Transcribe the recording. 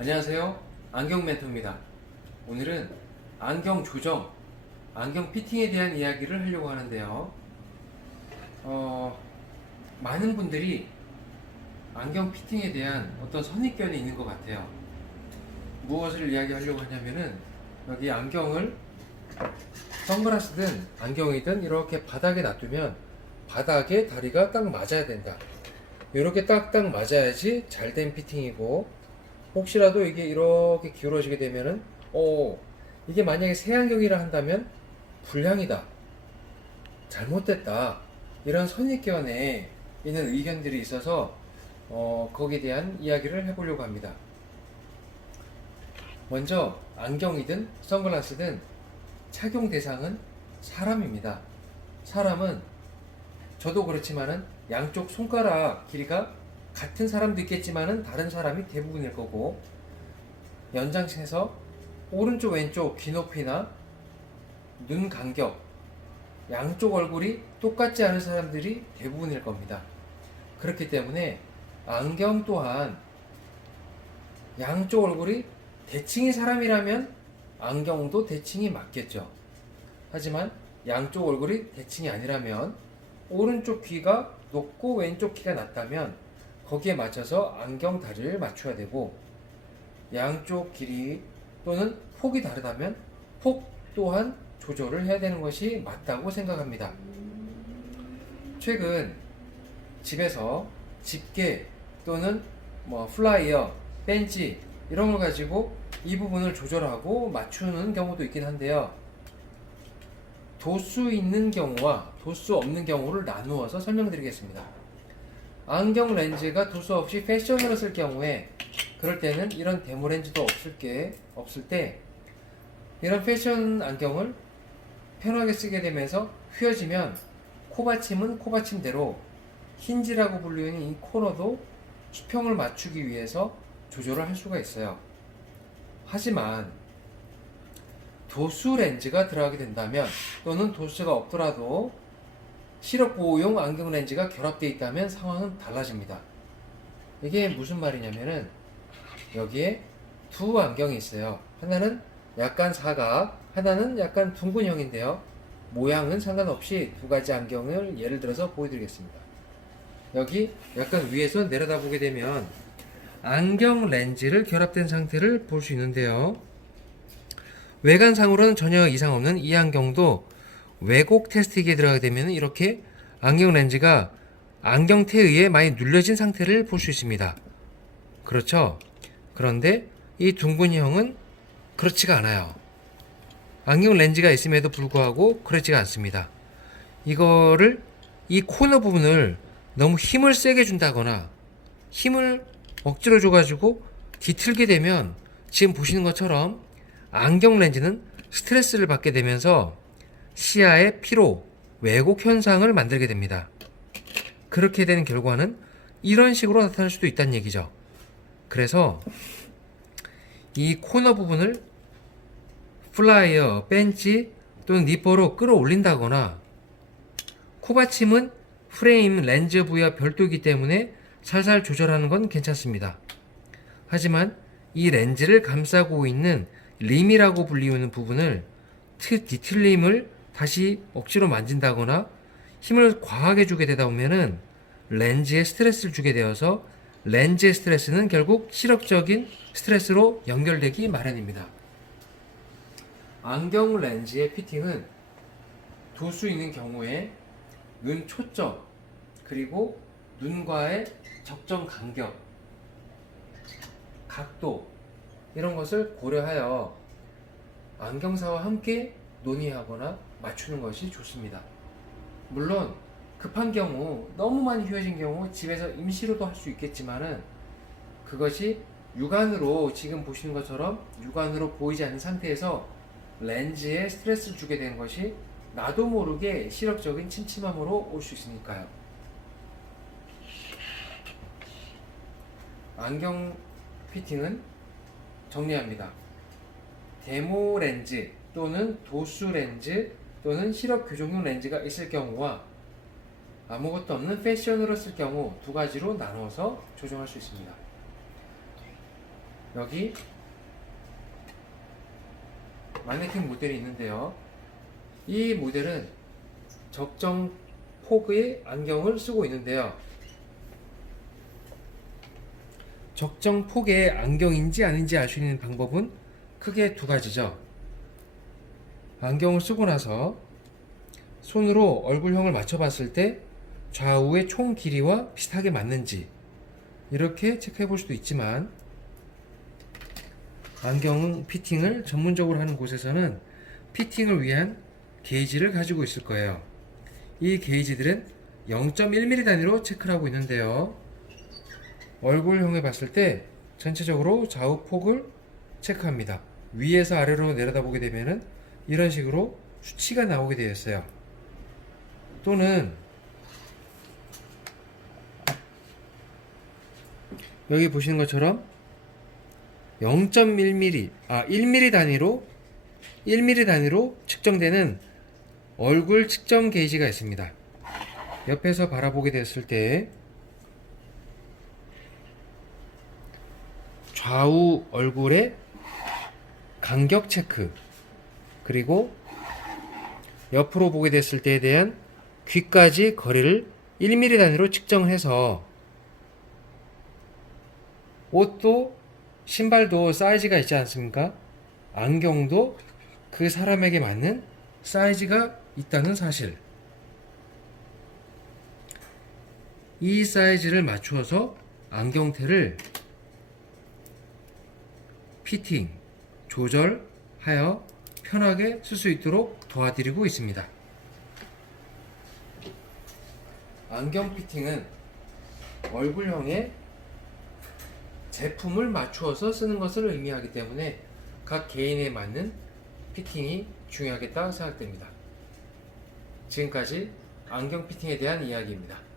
안녕하세요. 안경 멘토입니다. 오늘은 안경 조정, 안경 피팅에 대한 이야기를 하려고 하는데요. 많은 분들이 안경 피팅에 대한 어떤 선입견이 있는 것 같아요. 무엇을 이야기하려고 하냐면은 여기 안경을 선글라스든 안경이든 이렇게 바닥에 놔두면 바닥에 다리가 딱 맞아야 된다. 이렇게 딱딱 맞아야지 잘된 피팅이고, 혹시라도 이게 이렇게 기울어지게 되면은 이게 만약에 새 안경이라 한다면 불량이다, 잘못됐다, 이런 선입견에 있는 의견들이 있어서 거기에 대한 이야기를 해보려고 합니다. 먼저 안경이든 선글라스든 착용 대상은 사람입니다. 사람은 저도 그렇지만은 양쪽 손가락 길이가 같은 사람도 있겠지만은 다른 사람이 대부분일 거고, 연장해서 오른쪽 왼쪽 귀 높이나 눈 간격, 양쪽 얼굴이 똑같지 않은 사람들이 대부분일 겁니다. 그렇기 때문에 안경 또한 양쪽 얼굴이 대칭이 사람이라면 안경도 대칭이 맞겠죠. 하지만 양쪽 얼굴이 대칭이 아니라면, 오른쪽 귀가 높고 왼쪽 귀가 낮다면 거기에 맞춰서 안경 다리를 맞춰야 되고, 양쪽 길이 또는 폭이 다르다면 폭 또한 조절을 해야 되는 것이 맞다고 생각합니다. 최근 집에서 집게 또는 플라이어, 벤치 이런 걸 가지고 이 부분을 조절하고 맞추는 경우도 있긴 한데요. 도수 있는 경우와 도수 없는 경우를 나누어서 설명드리겠습니다. 안경 렌즈가 도수 없이 패션으로 쓸 경우에, 그럴 때는 이런 데모 렌즈도 없을 때 이런 패션 안경을 편하게 쓰게 되면서 휘어지면 코받침은 코받침대로, 힌지라고 불리는 이 코너도 수평을 맞추기 위해서 조절을 할 수가 있어요. 하지만 도수 렌즈가 들어가게 된다면, 또는 도수가 없더라도 시력 보호용 안경 렌즈가 결합되어 있다면 상황은 달라집니다. 이게 무슨 말이냐면은, 여기에 두 안경이 있어요. 하나는 약간 사각, 하나는 약간 둥근형인데요. 모양은 상관없이 두 가지 안경을 예를 들어서 보여드리겠습니다. 여기 약간 위에서 내려다보게 되면 안경 렌즈를 결합된 상태를 볼 수 있는데요. 외관상으로는 전혀 이상 없는 이 안경도 왜곡 테스트기에 들어가게 되면 이렇게 안경 렌즈가 안경테에 의해 많이 눌려진 상태를 볼 수 있습니다. 그렇죠? 그런데 이 둥근형은 그렇지가 않아요. 안경 렌즈가 있음에도 불구하고 그렇지가 않습니다. 이 코너 부분을 너무 힘을 세게 준다거나 힘을 억지로 줘가지고 뒤틀게 되면, 지금 보시는 것처럼 안경 렌즈는 스트레스를 받게 되면서 시야의 피로, 왜곡 현상을 만들게 됩니다. 그렇게 되는 결과는 이런 식으로 나타날 수도 있다는 얘기죠. 그래서 이 코너 부분을 플라이어, 벤치 또는 니퍼로 끌어올린다거나, 코받침은 프레임, 렌즈 부위와 별도이기 때문에 살살 조절하는 건 괜찮습니다. 하지만 이 렌즈를 감싸고 있는 림이라고 불리우는 부분을 뒤틀림을 다시 억지로 만진다거나 힘을 과하게 주게 되다 보면은 렌즈에 스트레스를 주게 되어서, 렌즈의 스트레스는 결국 시력적인 스트레스로 연결되기 마련입니다. 안경 렌즈의 피팅은 도수 있는 경우에 눈 초점, 그리고 눈과의 적정 간격, 각도, 이런 것을 고려하여 안경사와 함께 논의하거나 맞추는 것이 좋습니다. 물론 급한 경우, 너무 많이 휘어진 경우 집에서 임시로도 할 수 있겠지만은, 그것이 육안으로 지금 보시는 것처럼 육안으로 보이지 않는 상태에서 렌즈에 스트레스를 주게 된 것이 나도 모르게 시력적인 침침함으로 올 수 있으니까요. 안경 피팅은 정리합니다. 데모 렌즈 또는 도수 렌즈 또는 시력 교정용 렌즈가 있을 경우와 아무것도 없는 패션으로 쓸 경우 두 가지로 나누어서 조정할 수 있습니다. 여기 마네킹 모델이 있는데요. 이 모델은 적정 폭의 안경을 쓰고 있는데요. 적정 폭의 안경인지 아닌지 알 수 있는 방법은 크게 두 가지죠. 안경을 쓰고 나서 손으로 얼굴형을 맞춰봤을 때 좌우의 총 길이와 비슷하게 맞는지 이렇게 체크해 볼 수도 있지만, 안경 피팅을 전문적으로 하는 곳에서는 피팅을 위한 게이지를 가지고 있을 거예요. 이 게이지들은 0.1mm 단위로 체크를 하고 있는데요. 얼굴형에 봤을 때 전체적으로 좌우 폭을 체크합니다. 위에서 아래로 내려다보게 되면은 이런 식으로 수치가 나오게 되어 있어요. 또는 여기 보시는 것처럼 0.1mm, 1mm 단위로 측정되는 얼굴 측정 게이지가 있습니다. 옆에서 바라보게 됐을 때 좌우 얼굴의 간격 체크, 그리고 옆으로 보게 됐을 때에 대한 귀까지 거리를 1mm 단위로 측정해서, 옷도 신발도 사이즈가 있지 않습니까? 안경도 그 사람에게 맞는 사이즈가 있다는 사실, 이 사이즈를 맞추어서 안경테를 피팅, 조절하여 편하게 쓸 수 있도록 도와드리고 있습니다. 안경 피팅은 얼굴형에 제품을 맞추어서 쓰는 것을 의미하기 때문에 각 개인에 맞는 피팅이 중요하겠다 생각됩니다. 지금까지 안경 피팅에 대한 이야기입니다.